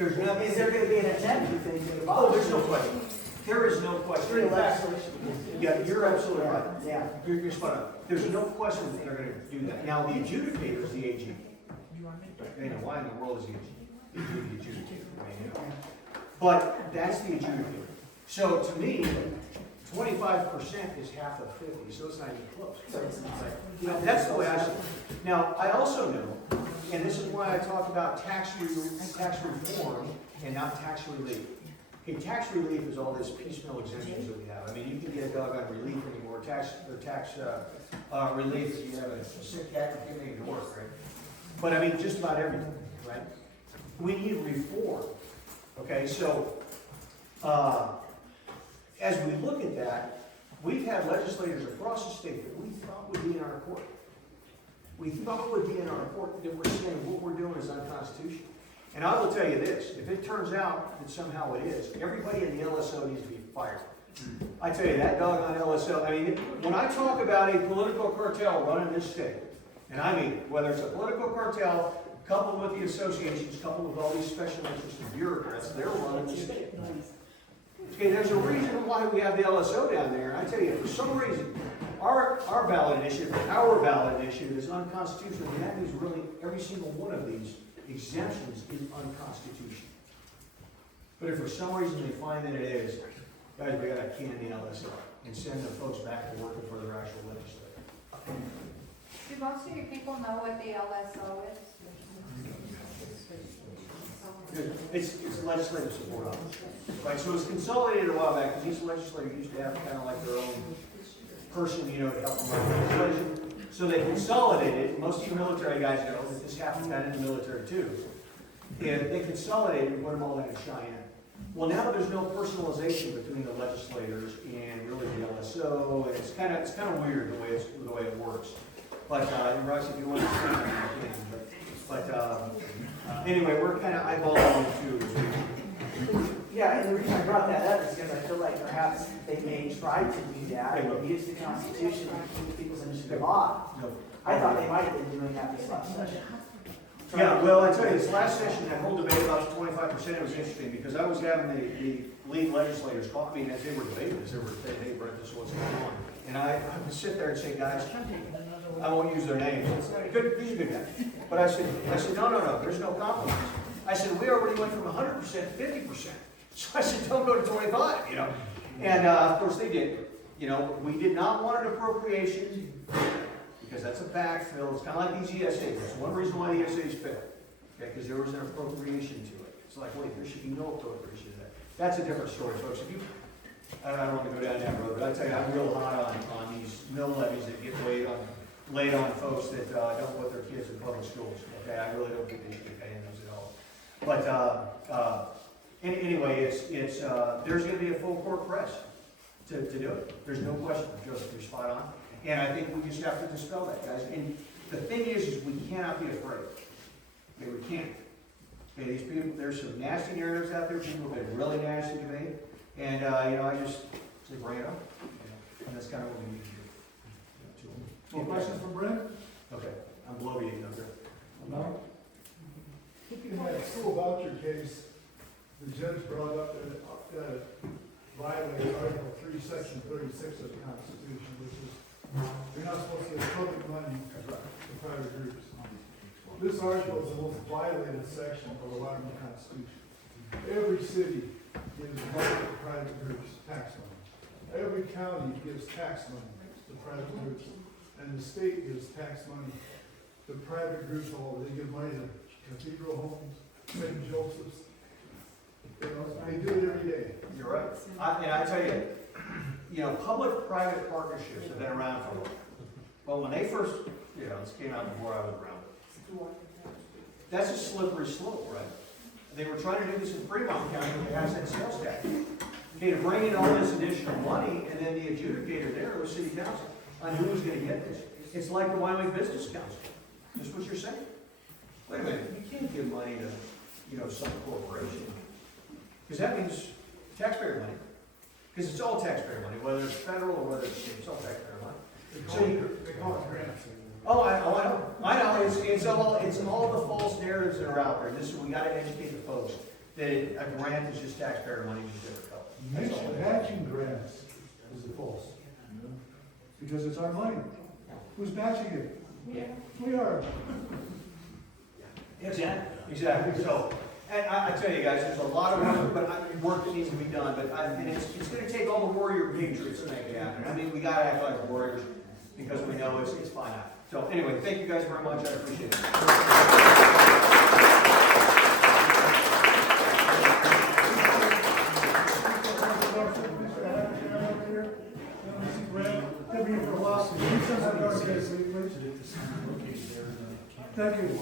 There's no, Is there going to be an attempt, you think, to oh, abolish? there's no question. There is no question. In fact, yeah, you're absolutely right. Yeah. You're spot on. There's no question that they're gonna do that. Now, the adjudicator is the AG. You know, why in the world is the adjudicator? I mean, you know. But that's the adjudicator. So to me, 25% is half of 50, so it's not even close. You know, that's the way I see it. Now, I also know, and this is why I talk about tax reform and not tax relief. Okay, tax relief is all this piecemeal exemptions that we have. I mean, you can get a doggone relief anymore. Tax relief, you have a sick cat and can't make it work, right? But I mean, just about everything, right? We need reform. Okay, so as we look at that, we've had legislators across the state that we thought would be in our court. We thought would be in our court that we're saying what we're doing is unconstitutional. And I will tell you this, if it turns out that somehow it is, everybody in the LSO needs to be fired. I tell you, that doggone LSO, I mean, when I talk about a political cartel running this state, and I mean, whether it's a political cartel, coupled with the associations, coupled with all these special interests and bureaucrats, they're running the state. Okay, there's a reason why we have the LSO down there, and I tell you, for some reason, our ballot initiative is unconstitutional, and that means really every single one of these exemptions is unconstitutional. But if for some reason they find that it is, guys, we gotta can the LSO and send the folks back to working for their actual legislator. Do most of you people know what the LSO is? It's legislative support office. Right, so it was consolidated a while back, because each legislator used to have kind of like their own person, you know, to help them write legislation. So they consolidated, most of you military guys know that this happens kind of in the military too. And they consolidated and put them all in Cheyenne. Well, now there's no personalization between the legislators and really the LSO. And it's kind of weird the way it works. But Russ, if you want to explain it, you can. But anyway, we're kind of eyeballing it too. Yeah, and the reason I brought that up is because I feel like perhaps they may try to do that and use the Constitution to keep people's initiative off. No. I thought they might have been doing that this last session. Yeah, well, I tell you, this last session, that whole debate about the 25%, it was interesting, because I was having the lead legislators call me as they were debating this. They were saying, hey, Brent, this is what's going on. And I would sit there and say, guys, I won't use their names. Good, these are good guys. But I said, no, there's no compromise. I said, we already went from 100% to 50%. So I said, don't go to 25, you know. And of course they did. You know, we did not want an appropriation because that's a backfill. It's kind of like these ESAs. That's one reason why the ESAs failed. Okay, because there was an appropriation to it. It's like, wait, there should be no appropriation to that. That's a different story, folks. If you, I don't want to go down that road, but I tell you, I'm real hot on these mill levies that get laid on folks that don't put their kids in public schools. Okay, I really don't think they should be paying those at all. But anyway, it's there's going to be a full court press to do it. There's no question, Joseph, you're spot on. And I think we just have to dispel that, guys. And the thing is we cannot be afraid. Okay, we can't. Okay, these people, there's some nasty narratives out there. People have been really nasty to me. And, you know, I just say, bring it up. You know, and that's kind of what we need to do. More questions for Bren? Okay, I'm bloviating up there. No? I think in that school voucher case, the judge brought up that violated Article 3, Section 36 of the Constitution, which is you're not supposed to give public money to private groups. This article is the most violated section of the Wyoming Constitution. Every city gives money to private groups, tax money. Every county gives tax money to private groups. And the state gives tax money to private groups. They give money to Cathedral Homes, St. Joseph's. You know, they do it every day. You're right. And I tell you, you know, public-private partnerships have been around for a while. Well, when they first, you know, this came out before I was around. That's a slippery slope, right? They were trying to do this in Fremont County with the asset sales tax. Okay, to bring in all this additional money, and then the adjudicator there was city council on who was going to get this. It's like the Wyoming Business Council. Is this what you're saying? Wait a minute, you can't give money to, you know, some corporation. Because that means taxpayer money. Because it's all taxpayer money, whether it's federal or whether it's state, it's all taxpayer money. They call it grants. Oh, I know. It's all the false narratives that are out there. We got to educate the folks that a grant is just taxpayer money, just different color. That's all it is. Matching grants is a false, because it's our money. Who's matching it? We are. Exactly, so, and I tell you guys, there's a lot of work that needs to be done, and it's gonna take all the warrior patriots to make it happen. I mean, we gotta act like warriors, because we know it's finite. So anyway, thank you guys very much, I appreciate it. Thank you.